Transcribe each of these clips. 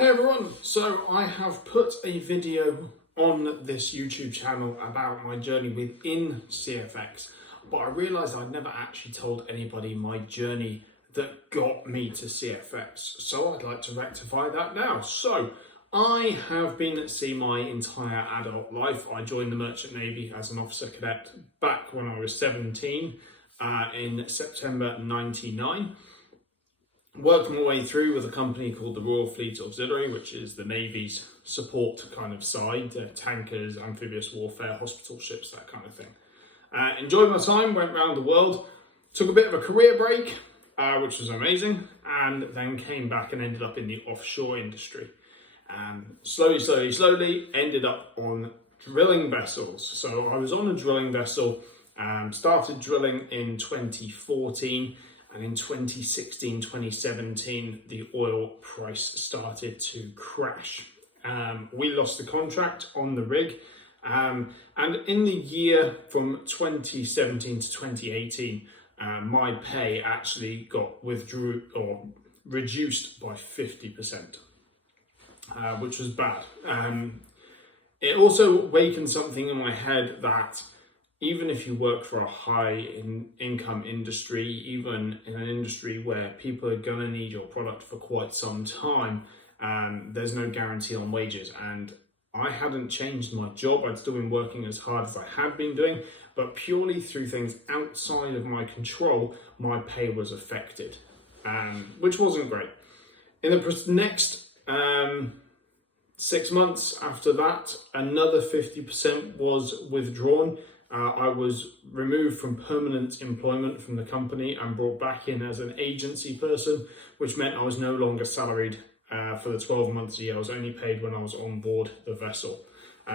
Hey everyone, so I have put a video on this YouTube channel about my journey within CFX, but I realised I'd never actually told anybody my journey that got me to CFX, so I'd like to rectify that now. So I have been at sea my entire adult life. I joined the Merchant Navy as an officer cadet back when I was 17 in September 99. Worked my way through with a company called the Royal Fleet Auxiliary, which is the Navy's support kind of side, tankers, amphibious warfare, hospital ships, that kind of thing. Enjoyed my time, went around the world, took a bit of a career break, which was amazing, and then came back and ended up in the offshore industry. Slowly ended up on drilling vessels. So I was on a drilling vessel, started drilling in 2014. And in 2016, 2017, the oil price started to crash. We lost the contract on the rig. And in the year from 2017 to 2018, my pay actually got reduced by 50%, which was bad. It also awakened something in my head that even if you work for a high income industry, even in an industry where people are going to need your product for quite some time, there's no guarantee on wages. And I hadn't changed my job. I'd still been working as hard as I had been doing, but purely through things outside of my control, my pay was affected, which wasn't great. In the next 6 months after that, another 50% was withdrawn. I was removed from permanent employment from the company and brought back in as an agency person, which meant I was no longer salaried for the 12 months a year. I was only paid when I was on board the vessel.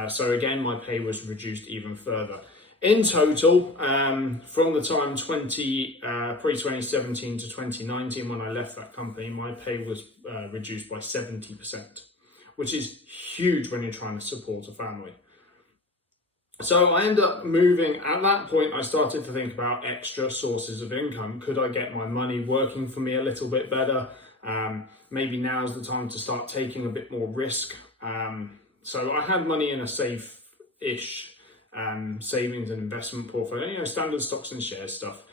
So again, my pay was reduced even further. In total, from the time pre-2017 to 2019, when I left that company, my pay was reduced by 70%, which is huge when you're trying to support a family. So I ended up moving. At that point, I started to think about extra sources of income. Could I get my money working for me a little bit better? Maybe now's the time to start taking a bit more risk. So I had money in a safe-ish savings and investment portfolio, standard stocks and shares stuff.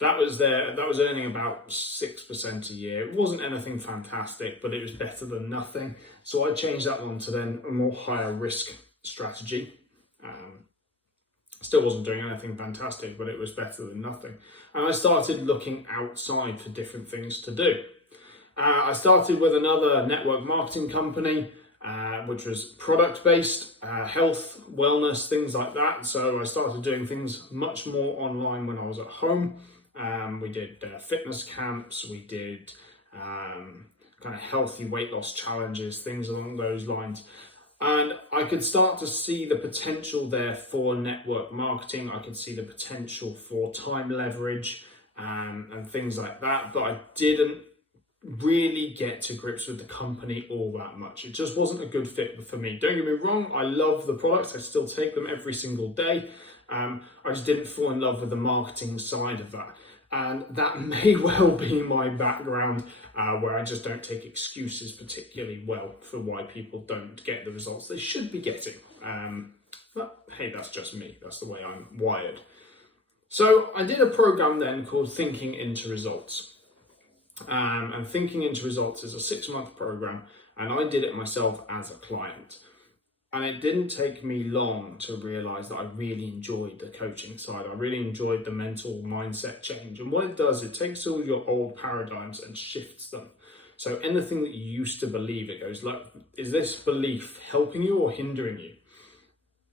That was earning about 6% a year. It wasn't anything fantastic, but it was better than nothing. So I changed that one to then a more higher risk strategy. Still wasn't doing anything fantastic, but it was better than nothing. And I started looking outside for different things to do. I started with another network marketing company, which was product-based, health, wellness, things like that. So I started doing things much more online when I was at home. We did fitness camps, we did kind of healthy weight loss challenges, things along those lines. And I could start to see the potential there for network marketing. I could see the potential for time leverage and things like that. But I didn't really get to grips with the company all that much. It just wasn't a good fit for me. Don't get me wrong, I love the products. I still take them every single day. I just didn't fall in love with the marketing side of that. And that may well be my background, where I just don't take excuses particularly well for why people don't get the results they should be getting. But hey, that's just me. That's the way I'm wired. So I did a program then called Thinking into Results. And Thinking into Results is a 6-month program, and I did it myself as a client. And it didn't take me long to realize that I really enjoyed the coaching side. I really enjoyed the mental mindset change. And what it does, it takes all your old paradigms and shifts them. So anything that you used to believe, it goes like, is this belief helping you or hindering you?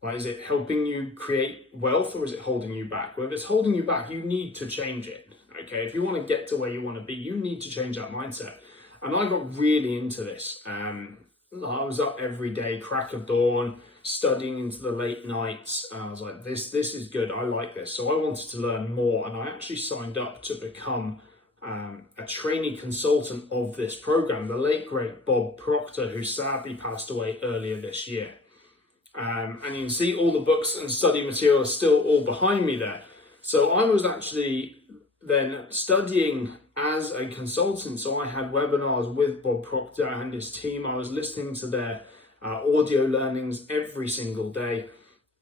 Like, is it helping you create wealth or is it holding you back? Well, if it's holding you back, you need to change it. Okay, if you want to get to where you want to be, you need to change that mindset. And I got really into this. I was up every day, crack of dawn, studying into the late nights. I was like, this is good. I like this. So I wanted to learn more. And I actually signed up to become a trainee consultant of this program, the late, great Bob Proctor, who sadly passed away earlier this year. And you can see all the books and study material still all behind me there. So I was actually then studying as a consultant. So I had webinars with Bob Proctor and his team. I was listening to their audio learnings every single day.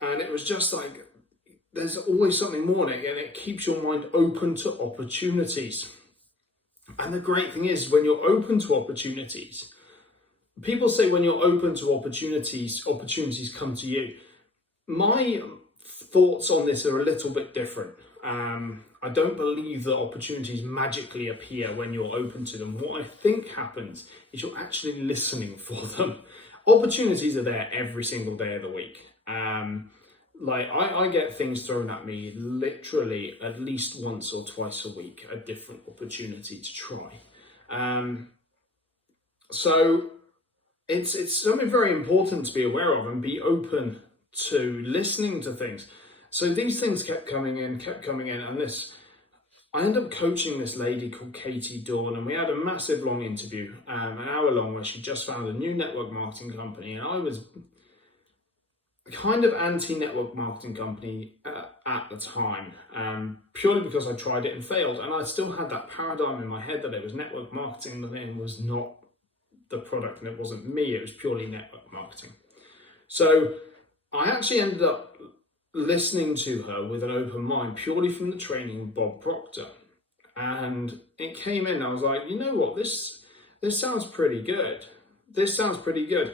And it was just like, there's always something more in it, and it keeps your mind open to opportunities. And the great thing is, when you're open to opportunities, people say when you're open to opportunities, opportunities come to you. My thoughts on this are a little bit different. I don't believe that opportunities magically appear when you're open to them. What I think happens is you're actually listening for them. Opportunities are there every single day of the week. I get things thrown at me literally at least once or twice a week, a different opportunity to try. So it's something very important to be aware of and be open to listening to things. So these things kept coming in, and I ended up coaching this lady called Katie Dawn, and we had a massive long interview, an hour long, where she just found a new network marketing company, and I was kind of anti-network marketing company at the time, purely because I tried it and failed, and I still had that paradigm in my head that it was network marketing, but it was not the product, and it wasn't me, it was purely network marketing. So I actually ended up listening to her with an open mind, purely from the training of Bob Proctor. And it came in, I was like, you know what, this sounds pretty good. This sounds pretty good.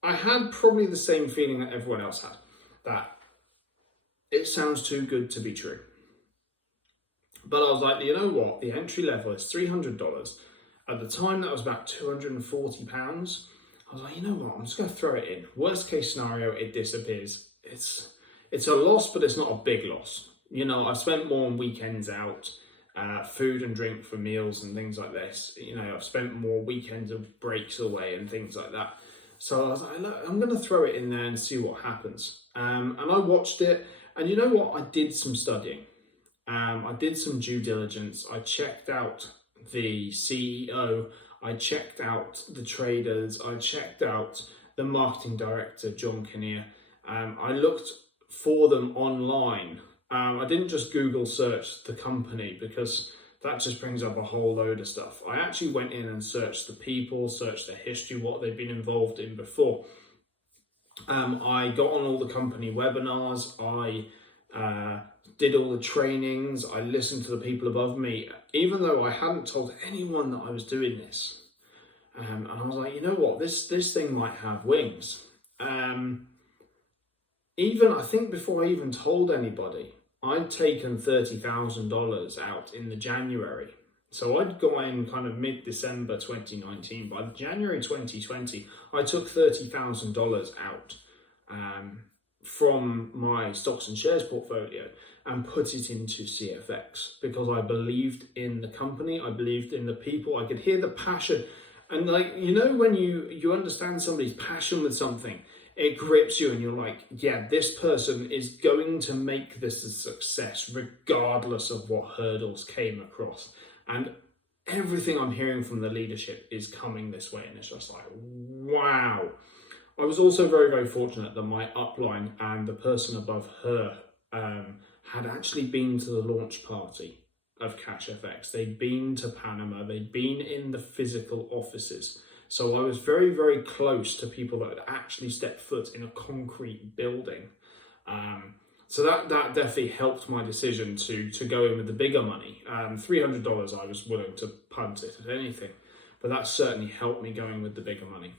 I had probably the same feeling that everyone else had, that it sounds too good to be true. But I was like, you know what, the entry level is $300. At the time, that was about £240. I was like, you know what, I'm just going to throw it in. Worst case scenario, it disappears. It's a loss, but it's not a big loss. You know, I've spent more on weekends out, food and drink for meals and things like this. You know, I've spent more weekends of breaks away and things like that. So I was like, look, I'm going to throw it in there and see what happens. And I watched it, and you know what? I did some studying. I did some due diligence. I checked out the CEO. I checked out the traders. I checked out the marketing director, John Kinnear. I looked for them online. I didn't just Google search the company, because that just brings up a whole load of stuff. I actually went in and searched the people, searched their history, what they've been involved in before. I got on all the company webinars. I did all the trainings. I listened to the people above me, even though I hadn't told anyone that I was doing this. And I was like, you know what, this thing might have wings. Even, I think before I even told anybody, I'd taken $30,000 out in the January. So I'd gone in kind of mid-December 2019. By January 2020, I took $30,000 out from my stocks and shares portfolio and put it into CFX, because I believed in the company, I believed in the people, I could hear the passion. And like, you know, when you understand somebody's passion with something, it grips you and you're like, yeah, this person is going to make this a success regardless of what hurdles came across. And everything I'm hearing from the leadership is coming this way, and it's just like, wow. I was also very, very fortunate that my upline and the person above her had actually been to the launch party of CashFX. They'd been to Panama, they'd been in the physical offices. So I was very, very close to people that had actually stepped foot in a concrete building. So that definitely helped my decision to go in with the bigger money. $300, I was willing to punt it at anything, but that certainly helped me going with the bigger money.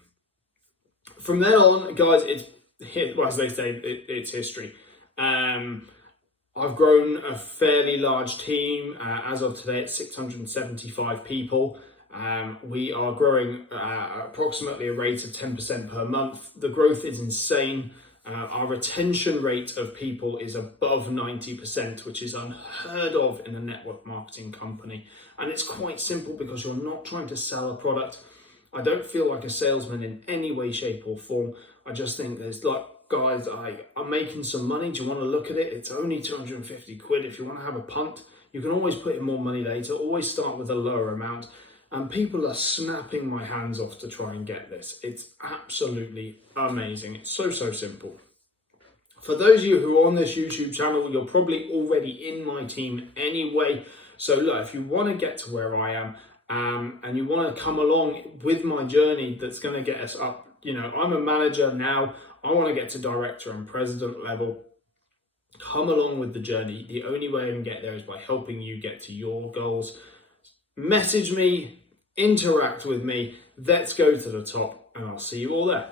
From then on, guys, as they say, it's history. I've grown a fairly large team. As of today, it's 675 people. We are growing approximately a rate of 10% per month. The growth is insane. Our retention rate of people is above 90%, which is unheard of in a network marketing company. And it's quite simple, because you're not trying to sell a product. I don't feel like a salesman in any way, shape or form. I just think there's like, guys, I'm making some money. Do you want to look at it? It's only 250 quid. If you want to have a punt, you can always put in more money later. Always start with a lower amount. And people are snapping my hands off to try and get this. It's absolutely amazing. It's so, so simple. For those of you who are on this YouTube channel, you're probably already in my team anyway. So look, if you want to get to where I am, and you want to come along with my journey that's going to get us up, I'm a manager now, I want to get to director and president level. Come along with the journey. The only way I can get there is by helping you get to your goals. Message me, interact with me, let's go to the top, and I'll see you all there.